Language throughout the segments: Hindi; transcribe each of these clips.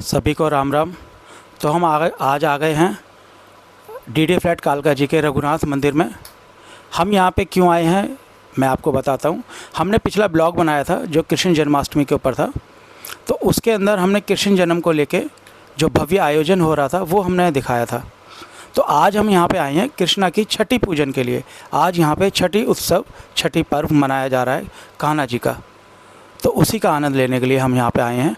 सभी को राम राम। तो हम आज आ गए हैं डीडी फ्लैट कालका जी के रघुनाथ मंदिर में। हम यहाँ पे क्यों आए हैं मैं आपको बताता हूँ। हमने पिछला ब्लॉग बनाया था जो कृष्ण जन्माष्टमी के ऊपर था, तो उसके अंदर हमने कृष्ण जन्म को लेके जो भव्य आयोजन हो रहा था वो हमने दिखाया था। तो आज हम यहाँ पे आए हैं कृष्णा की छठी पूजन के लिए। आज यहाँ पे छठी उत्सव, छठी पर्व मनाया जा रहा है कान्हा जी का, तो उसी का आनंद लेने के लिए हम यहाँ पे आए हैं।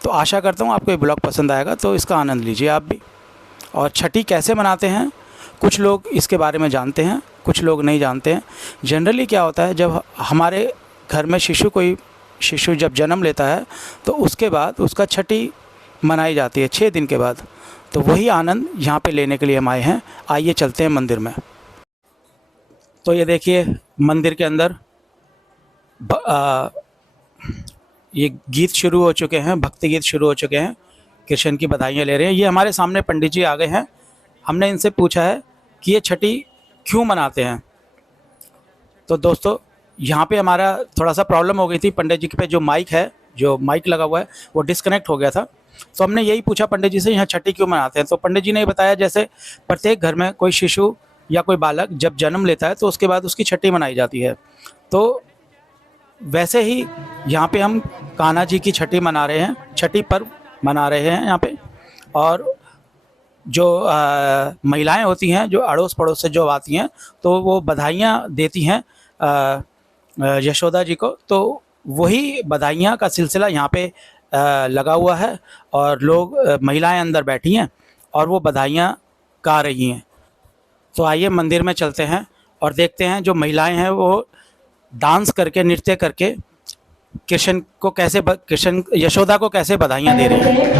तो आशा करता हूँ आपको ये ब्लॉग पसंद आएगा, तो इसका आनंद लीजिए आप भी। और छठी कैसे मनाते हैं, कुछ लोग इसके बारे में जानते हैं, कुछ लोग नहीं जानते हैं। जनरली क्या होता है, जब हमारे घर में कोई शिशु जब जन्म लेता है तो उसके बाद उसका छठी मनाई जाती है 6 दिन के बाद। तो वही आनंद यहाँ पे लेने के लिए हम आए हैं। आइए चलते हैं मंदिर में। तो ये देखिए मंदिर के अंदर ये गीत शुरू हो चुके हैं, भक्ति गीत शुरू हो चुके हैं, कृष्ण की बधाइयाँ ले रहे हैं। ये हमारे सामने पंडित जी आ गए हैं। हमने इनसे पूछा है कि ये छठी क्यों मनाते हैं। तो दोस्तों यहाँ पे हमारा थोड़ा सा प्रॉब्लम हो गई थी। पंडित जी पे जो माइक लगा हुआ है वो डिस्कनेक्ट हो गया था। तो हमने यही पूछा पंडित जी से, यहाँ छठी क्यों मनाते हैं। तो पंडित जी ने बताया जैसे प्रत्येक घर में कोई शिशु या कोई बालक जब जन्म लेता है तो उसके बाद उसकी छठी मनाई जाती है। तो वैसे ही यहाँ पे हम कान्हा जी की छठी मना रहे हैं, छठी पर्व मना रहे हैं यहाँ पे। और जो महिलाएं होती हैं जो अड़ोस पड़ोस से जो आती हैं तो वो बधाइयाँ देती हैं यशोदा जी को। तो वही बधाइयाँ का सिलसिला यहाँ पे लगा हुआ है और लोग महिलाएं अंदर बैठी हैं और वो बधाइयाँ गा रही हैं। तो आइए मंदिर में चलते हैं और देखते हैं जो महिलाएं हैं वो डांस करके, नृत्य करके कृष्ण यशोदा को कैसे बधाइयाँ दे रही हैं।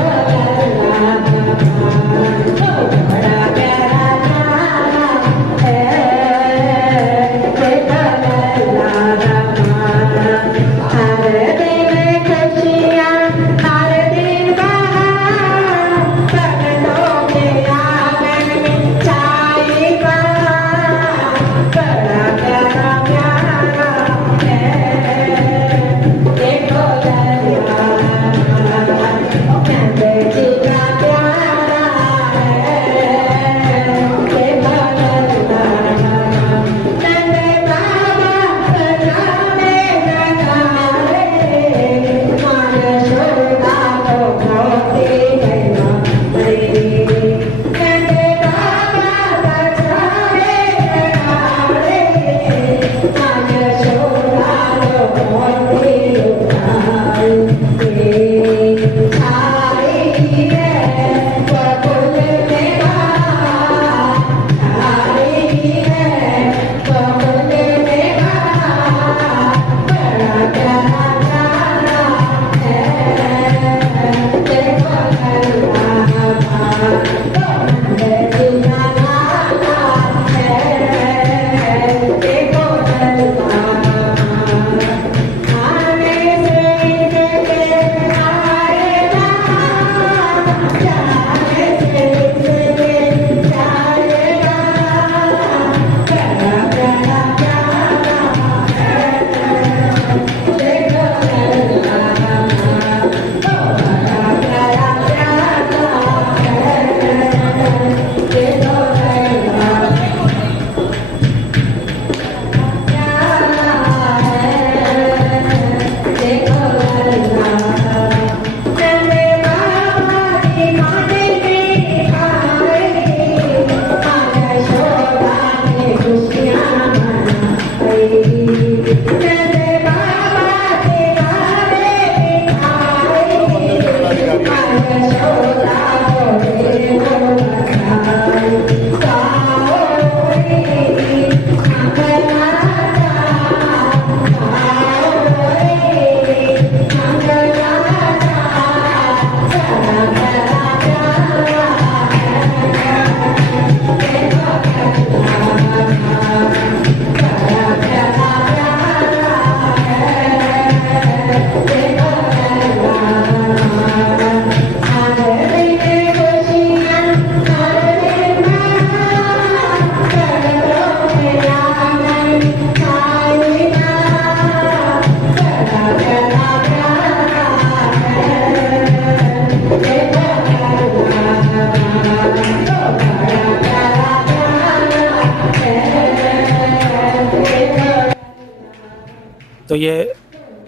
तो ये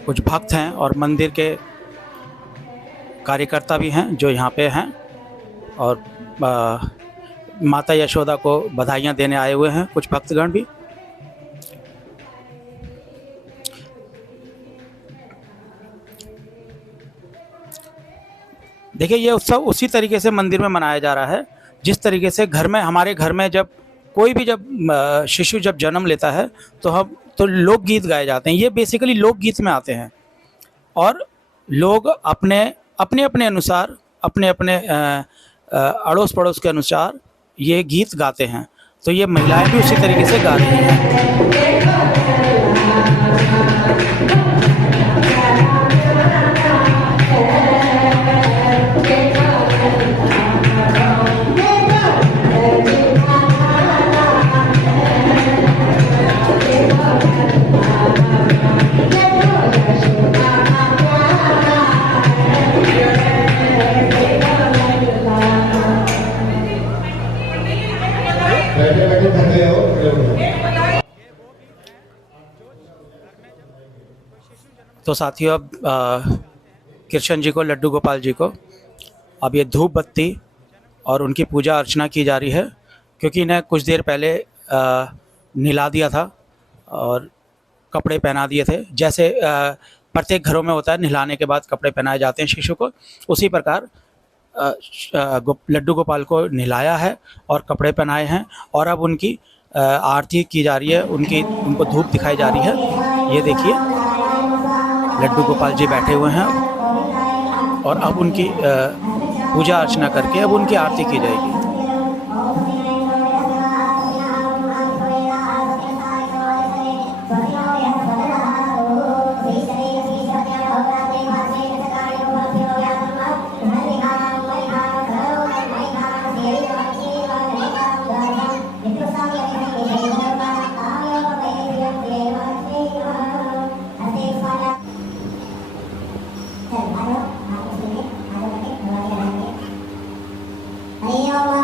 कुछ भक्त हैं और मंदिर के कार्यकर्ता भी हैं जो यहाँ पे हैं, और माता यशोदा को बधाइयाँ देने आए हुए हैं कुछ भक्तगण भी। देखिए ये उत्सव उसी तरीके से मंदिर में मनाया जा रहा है जिस तरीके से घर में, हमारे घर में जब कोई भी जब शिशु जब जन्म लेता है तो लोकगीत गाए जाते हैं। ये बेसिकली लोकगीत में आते हैं और लोग अपने अपने अपने अनुसार, अपने अपने अड़ोस पड़ोस के अनुसार ये गीत गाते हैं। तो ये महिलाएं भी उसी तरीके से गा रही हैं। तो साथियों अब कृष्ण जी को, लड्डू गोपाल जी को अब ये धूप बत्ती और उनकी पूजा अर्चना की जा रही है, क्योंकि इन्हें कुछ देर पहले नहला दिया था और कपड़े पहना दिए थे। जैसे प्रत्येक घरों में होता है नहलाने के बाद कपड़े पहनाए जाते हैं शिशु को, उसी प्रकार लड्डू गोपाल को नहलाया है और कपड़े पहनाए हैं और अब उनकी आरती की जा रही है, उनको धूप दिखाई जा रही है। ये देखिए लड्डू गोपाल जी बैठे हुए हैं और अब उनकी पूजा अर्चना करके अब उनकी आरती की जाएगी। Hãy subscribe cho kênh Ghiền Mì Gõ để không bỏ lỡ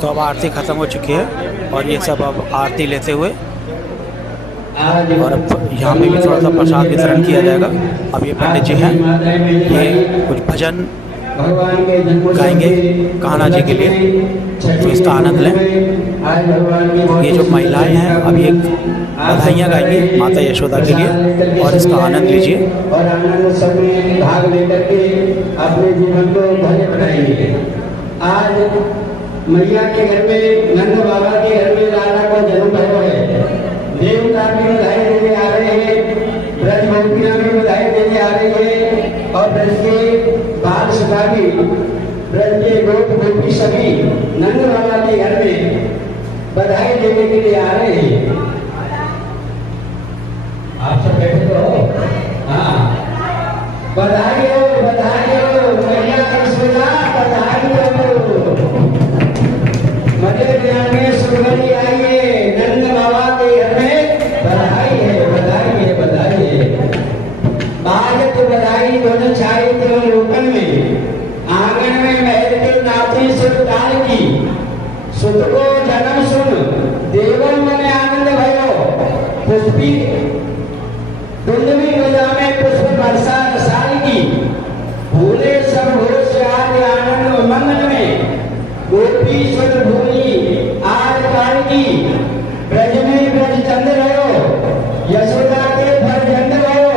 तो अब आरती ख़त्म हो चुकी है और ये सब अब आरती लेते हुए और अब यहाँ पे भी थोड़ा सा प्रसाद वितरण किया जाएगा। अब ये पंडित जी हैं, ये कुछ भजन गाएंगे कान्हा जी के लिए, तो इसका आनंद लें। ये जो महिलाएं हैं अब ये बधाइयाँ गाएंगी माता यशोदा के लिए और इसका आनंद लीजिए। और आनंद सब में भाग लेकर के अपने जीवन को धन्य बनाएंगे। आज मैया के घर में, नंद बाबा के घर में राधा को जन्म भयो है। देवता भी बधाई देने आ रहे हैं, ब्रज गोपियां भी बधाई देने आ रही है और ब्रज के बाल सखा भी, ब्रज के गोप गोपी सभी नंद बाबा के घर में बधाई देने के लिए आ रहे हैं। आप सब बैठे तो हो? हाँ, बधाई हो मैया यशोदा, बधाई हो। मजे में सुगंधी आई है, नंद बाबा के घर में बधाई है, बधाई है, बधाई है। बाजत बधाई दोनों छाई थे लोकन में, आंगन में महल के नाचे सुर ताल की, सुत को जन्म सुन देवन मने आनंद भयो। पुष्पी कुंडली गजा में पुष्प वर्षा रसाल की, भूले सब होश आज आनंद मंगल में। गोपी सुन भूली आज काल की, ब्रज में ब्रज चंद भयो, यशोदा के भर जंद भयो,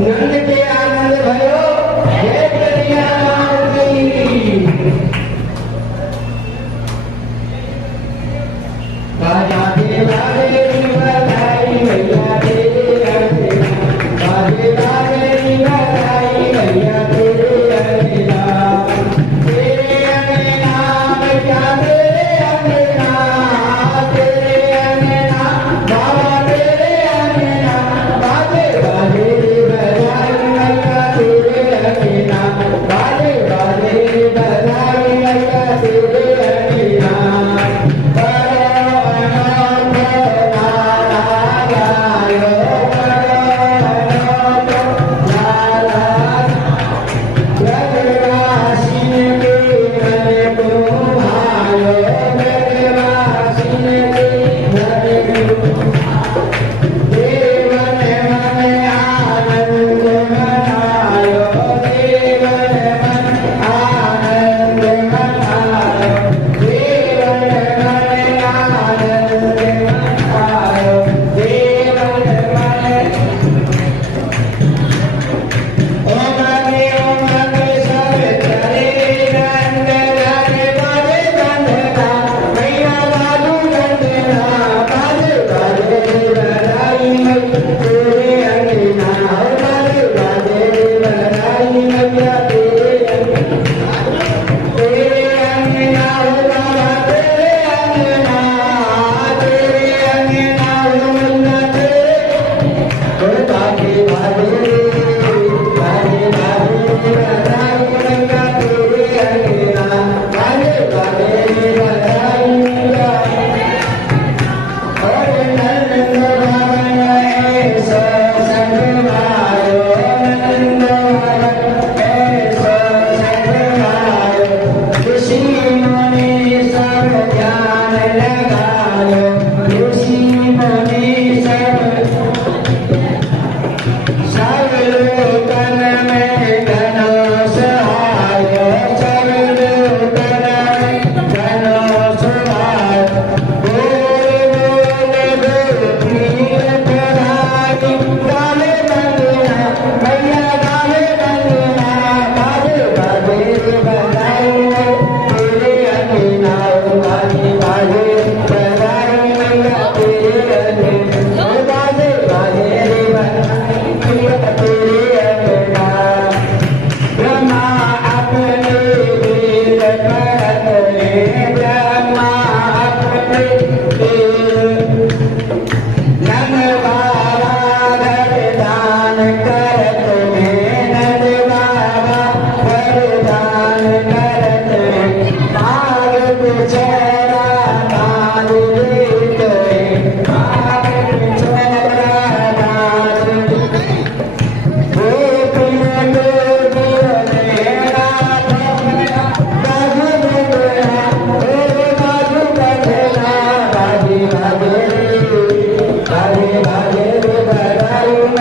नंद के आनंद भयो। जय कन्हैया लाल की। बाजा दे बाजे री बधाई मैया तेरे अंगना, बाजे बाजे री बधाई मैया तेरे अंगना, तेरे अंगना में क्या तेरे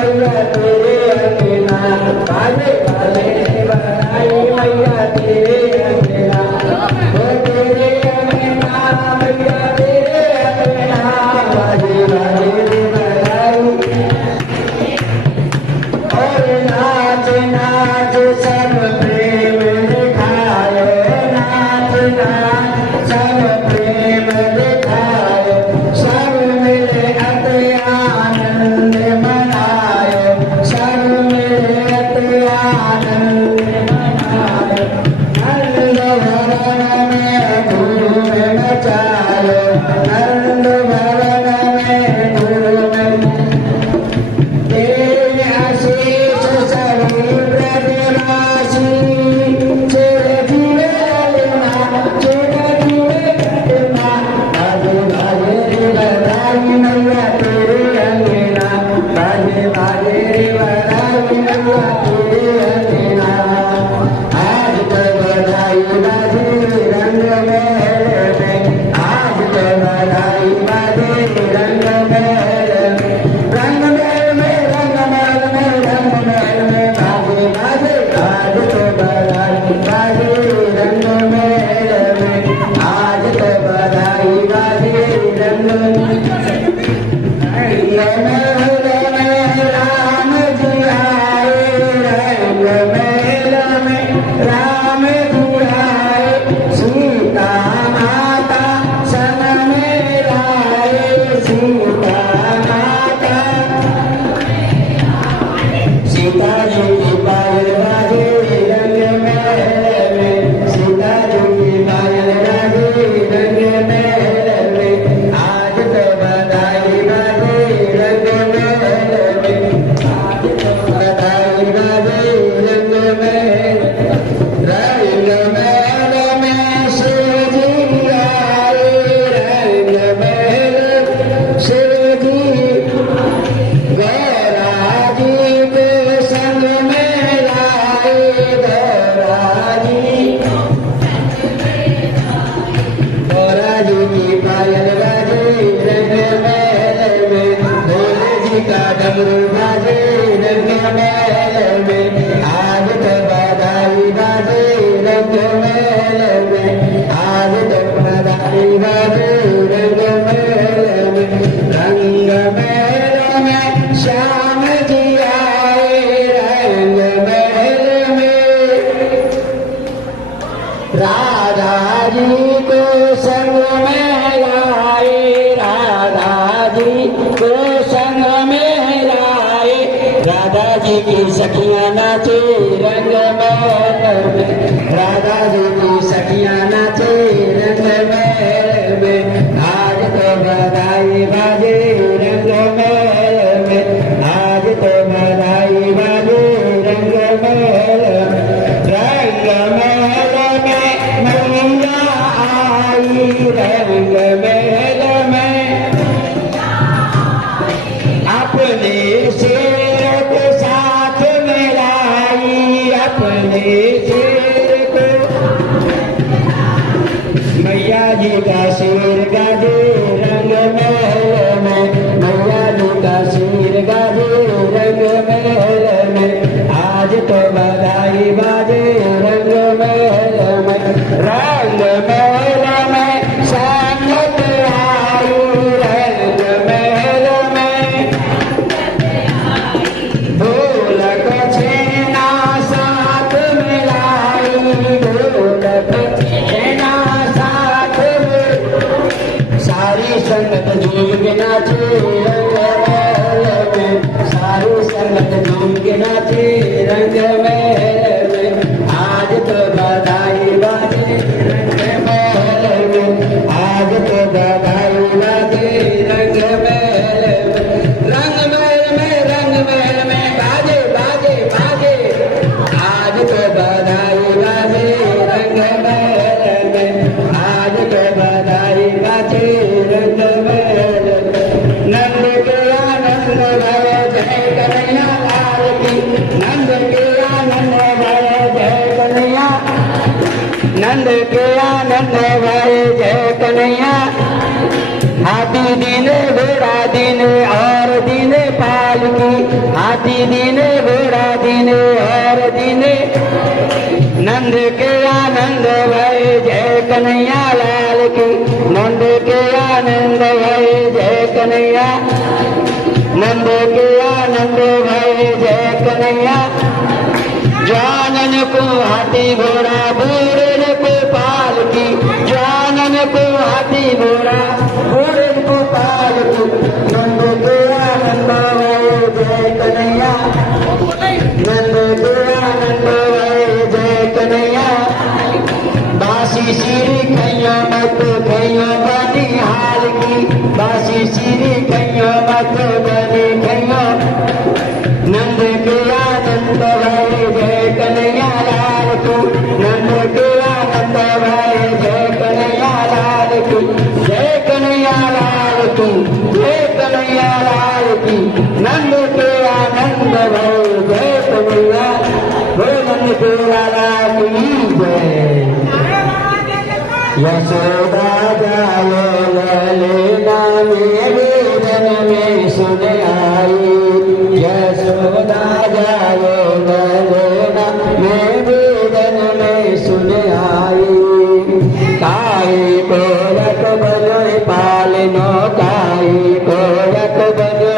मैया तेरे अंगना, बाजे बाजे रे बधाई मैया तेरे अंगना, ओ तेरे अंगना मैया तेरे अंगना, बाजे बाजे रे बधाई। और नाच नाच सब प्रेम दिखाए, नाच नाच सब प्रेम दिखाए, सब मिले अति आनंद मनाए, सब मिले अति आनंद मनाए, नंद भवन में धूम मचाए, नंद भवन में धूम तेरे आशीष सभी ब्रजवासी, चिरंजीवी लालना, चिरंजीवी लालना, बाजे बाजे रे बधाई मैया तेरे अंगना, बाजे बाजे रे बधाई मैया तेरे अंगना, आज तो बधाई बाजे रंग महल में, आज तो बधाई बाजे रंग महल में, रंग महल में, रंग महल में, रंग महल में बाजे बाजे, आज तो बधाई बाजे रंग महल में, आज तो बधाई बाजे रंग महल में राम जी आए, रंग महल में राम जी आए, सीता माता संग में लाए, सीता माता सीता जी की पायल बाजे रंग महल में, सीता जी की पायल बाजे रंग महल में, आज तो बधाई बाजे रंग महल में, आज तो बधाई बाजे रंग महल। रंग महल में शिव जी आए, रंग महल शिव जी गौरा जी के संग में लाए, गौरा जी की पायल बाजे रंग महल में, भोले जी का डमरू बाजे रंग महल में, आज तो बधाई बाजे रंग महल में, आज तो बधाई बाजे रंग महल में, रंग महल में श्याम जी आए, रंग महल में राधा जी को संग में लाए, राधा जी को संग में लाए, राधा जी की सखियां नाचे रंग महल में, राधा जी की सखियां नाचे रंग महल में, आज तो बधाई बाजे रंग महल में, आज तो बधाई बाजे रंग महल में, रंग महल में मैया आई, रंग महल में अपने शेर को साथ में लाई, अपने शेर को मैया जी का शेर गाजे रंग महल में, मैया जी का शेर गाजे रंग महल में, आज तो बधाई बाजे रंग महल में, रंग महल में संगत आई, रंग महल में ढोलक छेना साथ में लाई, ढोलक छेना साथ में, सारी संगत झूम के नाचे रंग महल में, सारी संगत झूम के नाचे रंग महल में, आज तो बधाई बाजे रंग महल में, आज तो बधाई बाजे रंग महल में, रंग महल में, रंग महल में बाजे बाजे बाजे, आज तो बधाई बाजे रंग महल में, आज तो बधाई बाजे रंग महल में, नंद के आनंद भय जय कन्हैया लाल की, नंद के आनंद भय जय कन्हैया, नंद के आनंद भय जय कन्हैया, हाथी दिन घोड़ा दिन और दिन पाल की, हाथी दीने घोड़ा दीने और दीने नंद के आनंद भय जय कन्हैया लाल की नंद के आनंद भय जय कन्हैया नंद के आनंद भय जय कन्हैया जानन को हाथी घोड़ा बूढ़न को पाल की जानन को हाथी घोड़ा बूढ़न को पाल की नंद के आनंद भय जय कन्हैया नंद के आनंद भय जय कन्हैया बासी सीरी खैया मत खैया बनी हाल की बासी सीरी खैया मत बनी खैया नंद के आनंद भय जय कन्हैया लाल को नंद के आनंद भय जय कन्हैया लाल की जय कन्हैया लाल की जय कन्हैया लाल की नंद के आनंद भय जय कन्हैया वो नंद के लाल की जय यशोदा जायो ललना मेरे जन में सुन आई यशोदा जायो ललना मेरे जन में सुन आई काई को रख बनो पालनो काई को रख बनो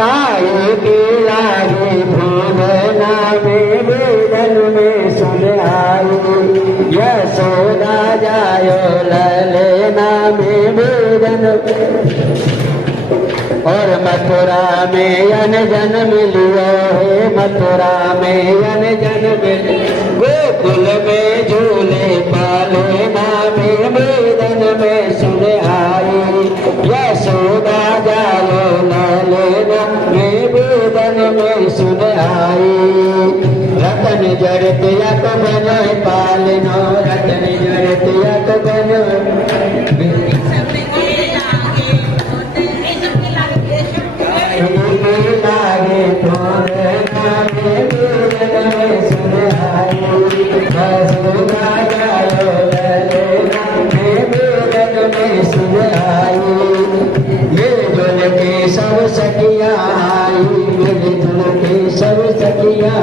काई की लागे भोगना मेरे जन में सुन आई यशोदा जायो ललना में वेदन और मथुरा में अन जन्म लियो है मथुरा में अन जन्म गोकुल में झूले पाले नामे वेदन में सुन आई यशोदा जायो ललना में वेदन में सुन आई रतन जड़त यक बन पालनो रतन जड़त यक बन लागे तोरे नामे वेदन में सुन आई यशोदा जायो ललना में वेदन में सुन आई ये जुल के सब सखिया आई मिल जुल के सब सखिया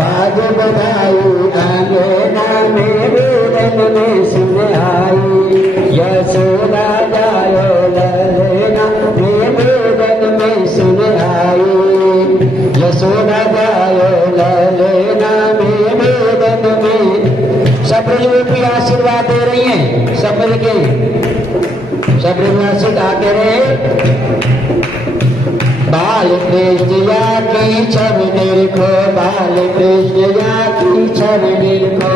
बाज बधाई अंगना में वेदन में सुन आई यशोदा जायो ललना में वेदन में सुन आई यशोदा जायो ललना में वेदन में सबरी रूपी आशीर्वाद दे रही हैं सबरी के सबरी में आशीर्वाद दे रहे बाल कृष्ण या की छव निरखो बाल कृष्ण या की छव निरखो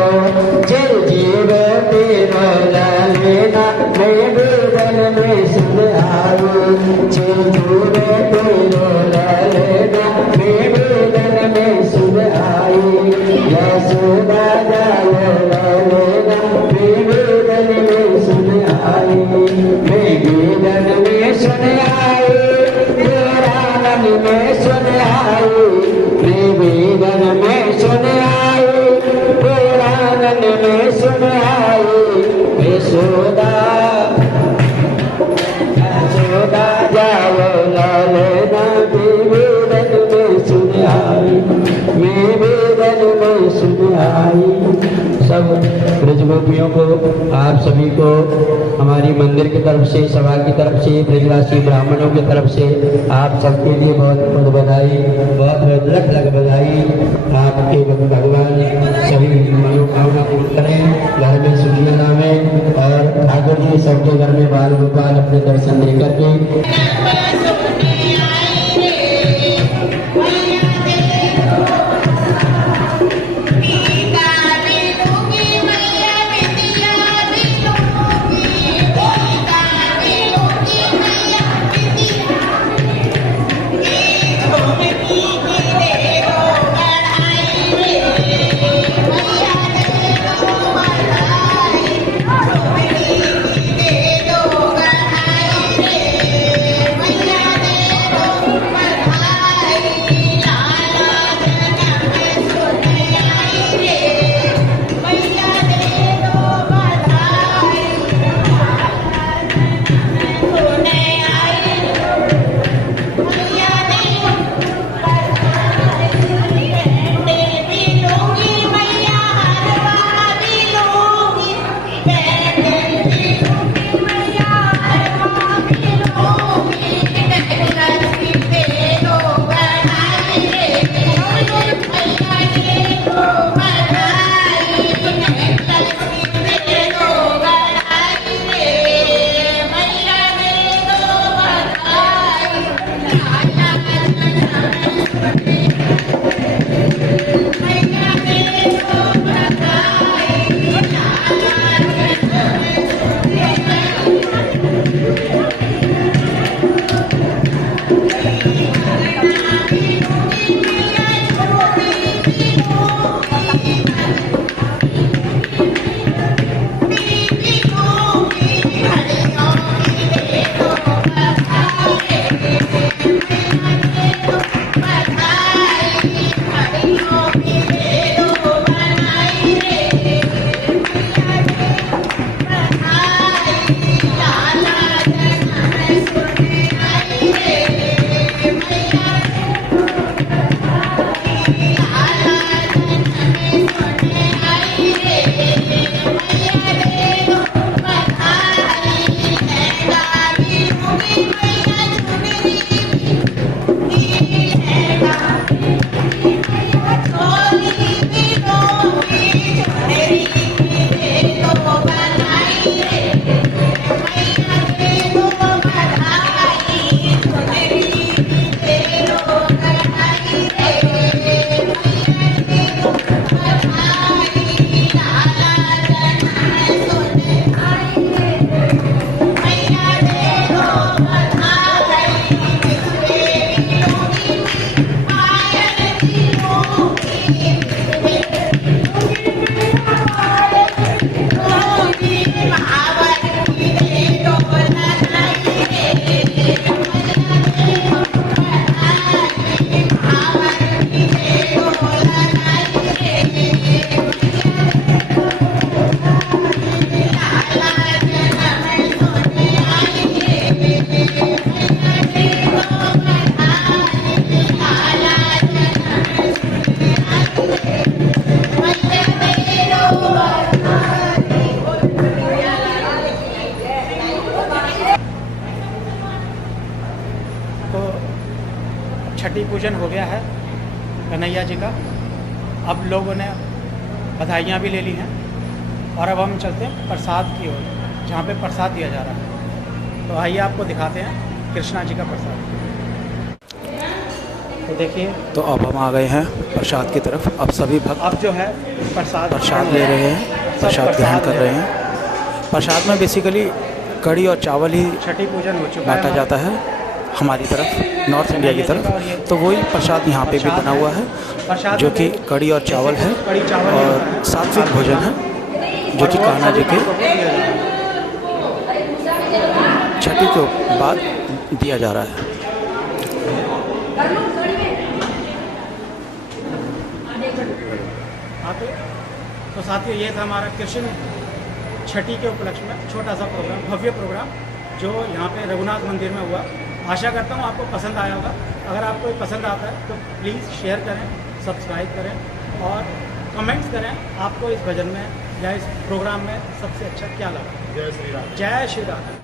जय जीव तेरा ललना में वेदन में सुन आई जय जीव तेरा ललना में वेदन में सुन आई यशोदा जायो ललना में वेदन में सुन आई वेदन में सुन आई में सुन आई वेदन में सुन आई पुराण में सुन आई यशोदा यशोदा जाओ ललना वेदन में सुन आई मैं वेदन में सुन आई सब ब्रजगोपियों को आप सभी को हमारी मंदिर की तरफ से सभा की तरफ से ब्रजवासी ब्राह्मणों की तरफ से आप सबके लिए बहुत बहुत बधाई बहुत बहुत लख लख बधाई आपके भगवान सभी मनोकामना पूर्ण करें घर में सुखियां लावें और ठाकुर जी सबके घर में बाल गोपाल अपने दर्शन दे करके छठी पूजन हो गया है कन्हैया जी का। अब लोगों ने बधाइयाँ भी ले ली हैं और अब हम चलते हैं प्रसाद की ओर, जहाँ पे प्रसाद दिया जा रहा है। तो आइए आपको दिखाते हैं कृष्णा जी का प्रसाद। तो देखिए, तो अब हम आ गए हैं प्रसाद की तरफ। अब सभी भक्त अब जो है प्रसाद ले रहे हैं, प्रसाद ग्रहण कर रहे हैं। प्रसाद में बेसिकली कढ़ी और चावल ही छठी पूजन हो चुका बांटा जाता है हमारी तरफ, नॉर्थ इंडिया की तरफ। तो वही प्रसाद यहाँ पे भी बना हुआ है, जो कि कढ़ी और चावल है और सात्विक भोजन है, जो कि कान्हा जी के छठी के बाद दिया जा रहा है। तो साथियों, ये था हमारा कृष्ण छठी के उपलक्ष्य में छोटा सा प्रोग्राम, भव्य प्रोग्राम, जो यहाँ पे रघुनाथ मंदिर में हुआ। आशा करता हूँ आपको पसंद आया होगा। अगर आपको पसंद आता है तो प्लीज़ शेयर करें, सब्सक्राइब करें और कमेंट्स करें आपको इस भजन में या इस प्रोग्राम में सबसे अच्छा क्या लगा। जय श्री राम। जय श्री राम।